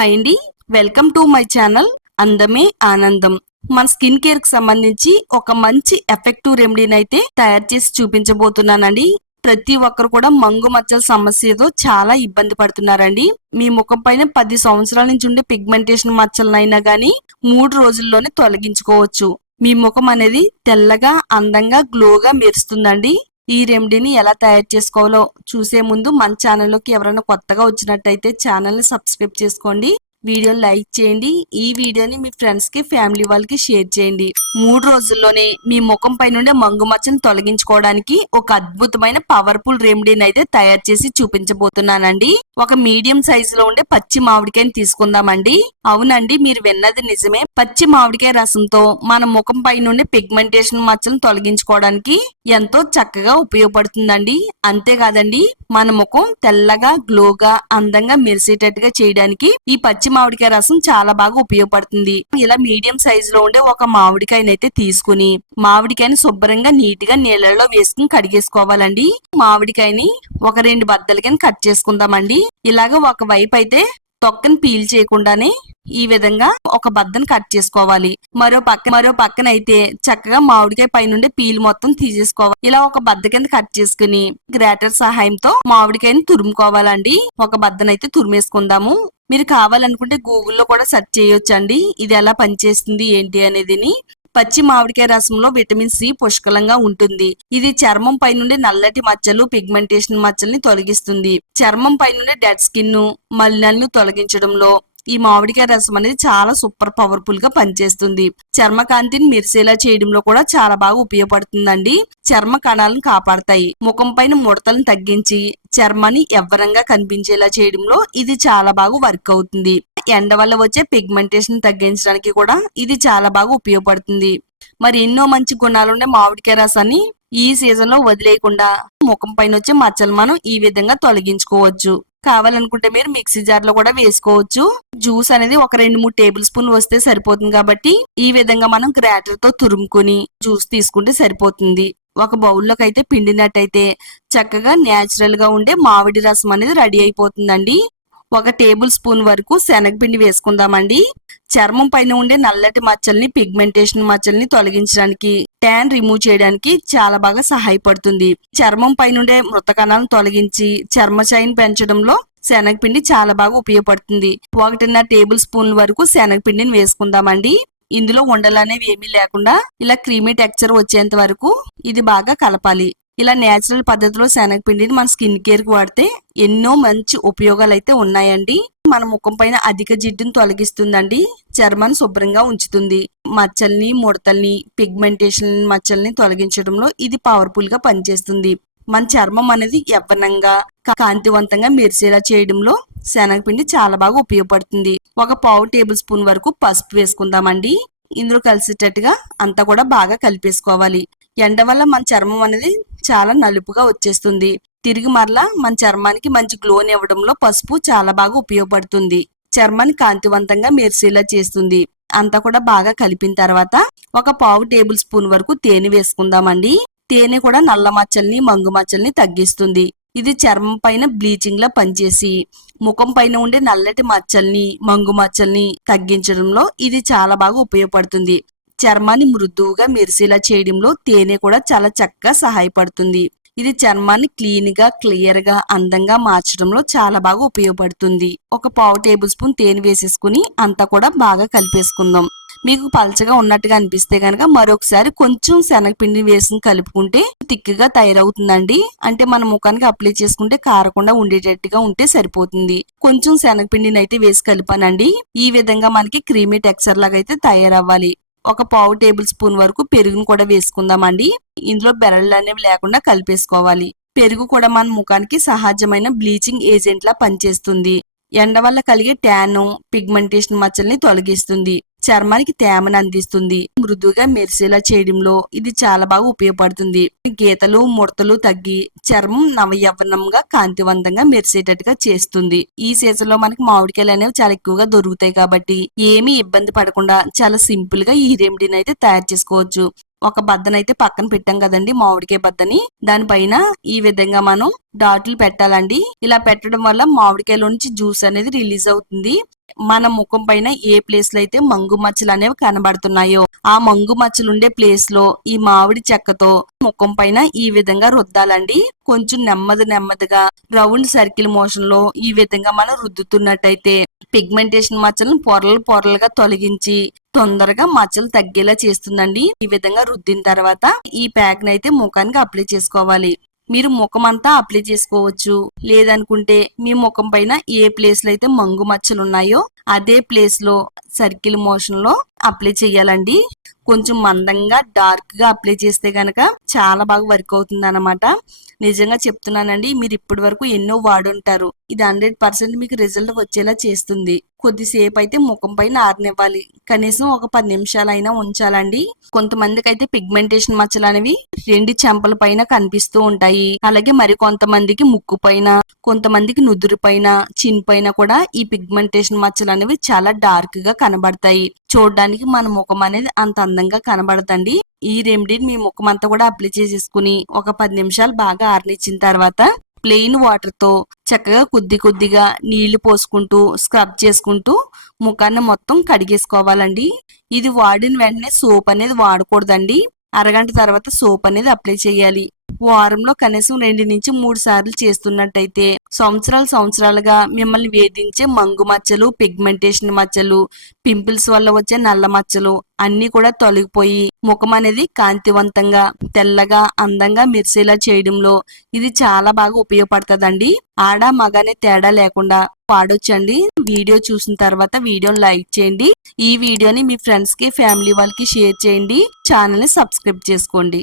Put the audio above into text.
Hi అండి, welcome to my channel అందమే ఆనందం. మన స్కిన్ కేర్ కి సంబంధించి ఒక మంచి ఎఫెక్టివ్ రెమెడీని అయితే తయారు చేసి చూపించబోతున్నానండి. ప్రతి ఒక్కరు కూడా మంగు మచ్చల సమస్యతో చాలా ఇబ్బంది పడుతున్నారండి. మీ ముఖం పైన 10 సంవత్సరాల నుంచి ఉండే పిగ్మెంటేషన్ మచ్చలనైనా గానీ 3 రోజుల్లోనే తొలగించుకోవచ్చు. మీ ముఖం అనేది తెల్లగా అందంగా గ్లోగా మెరుస్తుందండి. ఈ రెమెడీని ఎలా తయారు చేసుకోవాలో చూసే ముందు మన ఛానల్లోకి ఎవరైనా కొత్తగా వచ్చినట్టయితే ఛానల్ని సబ్స్క్రైబ్ చేసుకోండి, వీడియోని లైక్ చేయండి, ఈ వీడియోని మీ ఫ్రెండ్స్ కి ఫ్యామిలీ వాళ్ళకి షేర్ చేయండి. 3 రోజుల్లోనే మీ ముఖం పై నుండి మంగు మచ్చను తొలగించుకోవడానికి ఒక అద్భుతమైన పవర్ఫుల్ రెమెడీని అయితే తయారు చేసి చూపించబోతున్నానండి. ఒక మీడియం సైజు లో ఉండే పచ్చి మామిడికాయని తీసుకుందామండి. అవునండి, మీరు విన్నది నిజమే. పచ్చి మామిడికాయ రసంతో మన ముఖం పై నుండి పిగ్మెంటేషన్ మచ్చలను తొలగించుకోవడానికి ఎంతో చక్కగా ఉపయోగపడుతుందండి. అంతేకాదండి, మన ముఖం తెల్లగా గ్లోగా అందంగా మెరిసేటట్టుగా చేయడానికి ఈ పచ్చి మామిడికాయ రసం చాలా బాగా ఉపయోగపడుతుంది. ఇలా మీడియం సైజు లో ఉండే ఒక మామిడికాయని అయితే తీసుకుని మామిడికాయని శుభ్రంగా నీట్ గా నీళ్ళలో వేసుకుని కడిగేసుకోవాలండి. మామిడికాయని ఒక 2 బద్దల కింద కట్ చేసుకుందామండి. ఇలాగ ఒక వైపు అయితే తొక్కని పీల్ చేయకుండానే ఈ విధంగా ఒక బద్దను కట్ చేసుకోవాలి. మరో పక్కన అయితే చక్కగా మామిడికాయ పై నుండి పీల్ మొత్తం తీసేసుకోవాలి. ఇలా ఒక బద్ద కింద కట్ చేసుకుని గ్రేటర్ సహాయంతో మామిడికాయని తురుముకోవాలండి. ఒక బద్దనైతే తురిమేసుకుందాము. మీరు కావాలనుకుంటే గూగుల్లో కూడా సెర్చ్ చేయొచ్చండి, ఇది ఎలా పనిచేస్తుంది ఏంటి అనేదిని. పచ్చి మామిడికాయ రసంలో విటమిన్ సి పుష్కలంగా ఉంటుంది. ఇది చర్మం పై నుండి నల్లటి మచ్చలు పిగ్మెంటేషన్ మచ్చల్ని తొలగిస్తుంది. చర్మం పై నుండి డెడ్ స్కిన్ మలినాలను తొలగించడంలో ఈ మామిడికాయ రసం అనేది చాలా సూపర్ పవర్ఫుల్ గా పనిచేస్తుంది. చర్మకాంతిని మెరిసేలా చేయడంలో కూడా చాలా బాగా ఉపయోగపడుతుందండి. చర్మ కణాలను కాపాడతాయి. ముఖం పైన ముడతలను తగ్గించి చర్మాన్ని ఎవ్వరంగా కనిపించేలా చేయడంలో ఇది చాలా బాగా వర్క్ అవుతుంది. ఎండ వల్ల వచ్చే పిగ్మెంటేషన్ తగ్గించడానికి కూడా ఇది చాలా బాగా ఉపయోగపడుతుంది. మరి ఎన్నో మంచి గుణాలుండే మామిడికాయ రసాన్ని ఈ సీజన్ లో వదిలేయకుండా ముఖం పైన వచ్చే మచ్చలు మనం ఈ విధంగా తొలగించుకోవచ్చు. కావాలనుకుంటే మీరు మిక్సీ జార్ లో కూడా వేసుకోవచ్చు. జ్యూస్ అనేది ఒక 2-3 టేబుల్ స్పూన్ వస్తే సరిపోతుంది కాబట్టి ఈ విధంగా మనం గ్రేటర్ తో తురుముకొని జ్యూస్ తీసుకుంటే సరిపోతుంది. ఒక బౌల్లోకి అయితే పిండినట్టయితే చక్కగా నేచురల్ గా ఉండే మామిడి రసం అనేది రెడీ అయిపోతుందండి. ఒక టేబుల్ స్పూన్ వరకు శనగపిండి వేసుకుందామండి. చర్మం పైన ఉండే నల్లటి మచ్చల్ని పిగ్మెంటేషన్ మచ్చల్ని తొలగించడానికి ట్యాన్ రిమూవ్ చేయడానికి చాలా బాగా సహాయపడుతుంది. చర్మం పైన ఉండే మృత కణాలను తొలగించి చర్మఛాయని పెంచడంలో శనగపిండి చాలా బాగా ఉపయోగపడుతుంది. 1.5 టేబుల్ స్పూన్ వరకు శనగపిండిని వేసుకుందామండి. ఇందులో ఉండలు అనేవి ఏమీ లేకుండా ఇలా క్రీమీ టెక్స్చర్ వచ్చేంత వరకు ఇది బాగా కలపాలి. ఇలా నేచురల్ పద్ధతిలో శనగపిండిని మన స్కిన్ కేర్ కి వాడితే ఎన్నో మంచి ఉపయోగాలు అయితే ఉన్నాయండి. మన ముఖం పైన అధిక జిడ్డును తొలగిస్తుందండి. చర్మాన్ని శుభ్రంగా ఉంచుతుంది. మచ్చల్ని ముడతల్ని పిగ్మెంటేషన్ మచ్చల్ని తొలగించడంలో ఇది పవర్ఫుల్ గా పనిచేస్తుంది. మన చర్మం అనేది యవ్వనంగా కాంతివంతంగా మెరిసేలా చేయడంలో శనగపిండి చాలా బాగా ఉపయోగపడుతుంది. ఒక 1/2 టేబుల్ స్పూన్ వరకు పసుపు వేసుకుందామండి. ఇందులో కలిసేటట్టుగా అంతా కూడా బాగా కలిపేసుకోవాలి. ఎండ వల్ల మన చర్మం అనేది చాలా నలుపుగా వచ్చేస్తుంది. తిరిగి మరలా మన చర్మానికి మంచి గ్లోని ఇవ్వడంలో పసుపు చాలా బాగా ఉపయోగపడుతుంది. చర్మాన్ని కాంతివంతంగా మెరిసేలా చేస్తుంది. అంతా కూడా బాగా కలిపిన తర్వాత ఒక 1/2 టేబుల్ స్పూన్ వరకు తేనె వేసుకుందామండి. తేనె కూడా నల్ల మచ్చల్ని మంగు మచ్చల్ని తగ్గిస్తుంది. ఇది చర్మం పైన బ్లీచింగ్ లా పనిచేసి ముఖం పైన ఉండే నల్లటి మచ్చల్ని మంగు మచ్చల్ని తగ్గించడంలో ఇది చాలా బాగా ఉపయోగపడుతుంది. చర్మాన్ని మృదువుగా మెరిసేలా చేయడంలో తేనె కూడా చాలా చక్కగా సహాయపడుతుంది. ఇది చర్మాన్ని క్లీన్ గా క్లియర్ గా అందంగా మార్చడంలో చాలా బాగా ఉపయోగపడుతుంది. ఒక 1/2 టేబుల్ స్పూన్ తేనె వేసేసుకుని అంతా కూడా బాగా కలిపేసుకుందాం. మీకు పల్చగా ఉన్నట్టుగా అనిపిస్తే గనక మరొకసారి కొంచెం శనగపిండి వేసుకుని కలుపుకుంటే తిక్కుగా తయారవుతుందండి. అంటే మన ముఖానికి అప్లై చేసుకుంటే కారకుండా ఉండేటట్టుగా ఉంటే సరిపోతుంది. కొంచెం శనగపిండిని అయితే వేసి కలిపానండి. ఈ విధంగా మనకి క్రీమీ టెక్స్చర్ లాగా అయితే తయారవ్వాలి. ఒక 1/2 టేబుల్ స్పూన్ వరకు పెరుగును కూడా వేసుకుందామండి. ఇందులో బెరళ్ళు అనేవి లేకుండా కలిపేసుకోవాలి. పెరుగు కూడా మన ముఖానికి సహజమైన బ్లీచింగ్ ఏజెంట్ లా పనిచేస్తుంది. ఎండ వల్ల కలిగే ట్యాన్ పిగ్మెంటేషన్ మచ్చల్ని తొలగిస్తుంది. చర్మానికి తేమను అందిస్తుంది. మృదువుగా మెరిసేలా చేయడంలో ఇది చాలా బాగా ఉపయోగపడుతుంది. గీతలు ముడతలు తగ్గి చర్మం నవయవ్వనంగా కాంతివంతంగా మెరిసేటట్టుగా చేస్తుంది. ఈ సీజన్ లో మనకి మామిడికాయలు అనేవి చాలా ఎక్కువగా దొరుకుతాయి కాబట్టి ఏమీ ఇబ్బంది పడకుండా చాలా సింపుల్ గా ఈ రెమెడీని అయితే తయారు చేసుకోవచ్చు. ఒక బద్దనైతే పక్కన పెట్టాం కదండి, మామిడికాయ బద్దని. దానిపైన ఈ విధంగా మనం డాట్లు పెట్టాలండి. ఇలా పెట్టడం వల్ల మామిడికాయలో నుంచి జ్యూస్ అనేది రిలీజ్ అవుతుంది. మన ముఖం పైన ఏ ప్లేస్ లో అయితే మంగు మచ్చలు అనేవి కనబడుతున్నాయో ఆ మంగు మచ్చలు ఉండే ప్లేస్ లో ఈ మామిడి చెక్కతో ముఖం పైన ఈ విధంగా రుద్దాలండి. కొంచెం నెమ్మదిగా రౌండ్ సర్కిల్ మోషన్ లో ఈ విధంగా మనం రుద్దుతున్నట్టయితే పిగ్మెంటేషన్ మచ్చలను పొరలుగా తొలగించి తొందరగా మచ్చలు తగ్గేలా చేస్తుందండి. ఈ విధంగా రుద్దిన తర్వాత ఈ ప్యాక్ నైతే ముఖానికి అప్లై చేసుకోవాలి. మీరు ముఖం అంతా అప్లై చేసుకోవచ్చు. లేదనుకుంటే మీ ముఖం పైన ఏ ప్లేస్ లో అయితే మంగు మచ్చలు ఉన్నాయో అదే ప్లేస్ లో సర్కిల్ మోషన్ లో అప్లై చేయాలండి. కొంచెం మందంగా డార్క్ గా అప్లై చేస్తే గనక చాలా బాగా వర్క్ అవుతుంది అన్నమాట. నిజంగా చెప్తున్నానండి, మీరు ఇప్పటి వరకు ఎన్నో వాడుంటారు. ఇది 100% మీకు రిజల్ట్ వచ్చేలా చేస్తుంది. కొద్దిసేపు అయితే ముఖం పైన ఆరనివ్వాలి. కనీసం ఒక 10 నిమిషాలైనా ఉంచాలండి. కొంతమందికి అయితే పిగ్మెంటేషన్ మచ్చలు అనేవి 2 చెంపల పైన కనిపిస్తూ ఉంటాయి. అలాగే మరి కొంతమందికి ముక్కు పైన, కొంతమందికి నుదురు పైన, చిన్ పైన కూడా ఈ పిగ్మెంటేషన్ మచ్చలు అనేవి చాలా డార్క్ గా కనబడతాయి. చూడడానికి మన ముఖం అనేది అంత అందంగా కనబడదండి. ఈ రెమెడీని మీ ముఖం అంతా కూడా అప్లై చేసేసుకుని ఒక 10 నిమిషాలు బాగా ఆరనిచ్చిన తర్వాత ప్లెయిన్ వాటర్ తో చక్కగా కొద్దిగా నీళ్లు పోసుకుంటూ స్క్రబ్ చేసుకుంటూ ముఖాన్ని మొత్తం కడిగేసుకోవాలండి. ఇది వాడిన వెంటనే సోప్ అనేది వాడకూడదండి. అరగంట తర్వాత సోప్ అనేది అప్లై చేయాలి. వారంలో కనీసం 2 నుంచి 3 సార్లు చేస్తున్నట్టయితే సంవత్సరాలుగా మిమ్మల్ని వేధించే మంగు మచ్చలు, పిగ్మెంటేషన్ మచ్చలు, పింపుల్స్ వల్ల వచ్చే నల్ల మచ్చలు అన్ని కూడా తొలగిపోయి ముఖం అనేది కాంతివంతంగా, తెల్లగా, అందంగా మెరిసేలా చేయడంలో ఇది చాలా బాగా ఉపయోగపడుతుందండి. ఆడ మగానే తేడా లేకుండా వాడొచ్చండి. వీడియో చూసిన తర్వాత వీడియోని లైక్ చేయండి. ఈ వీడియోని మీ ఫ్రెండ్స్ కి, ఫ్యామిలీ వాళ్ళకి షేర్ చేయండి. ఛానల్ ని సబ్స్క్రైబ్ చేసుకోండి.